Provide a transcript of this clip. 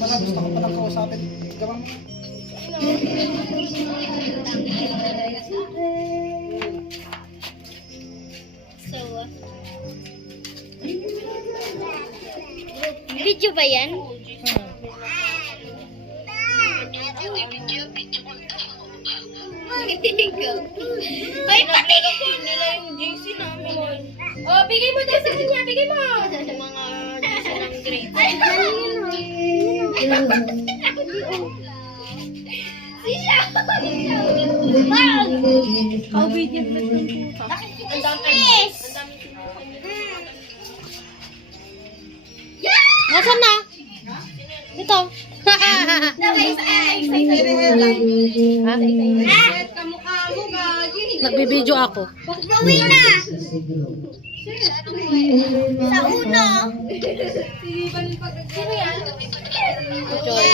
pala, gusto ko palang kausapin. Gawa mo. Video ba yan? Ay, pati nila yung JC namin. Oh, bigay mo daw sa kanya, bigay mo. Mga JC ng grade. Ay, Sisha! How video ba ito? Ang dami. Nasaan na? Ito. Nagbibideo ako. Bawi na! Sa uno! Joy.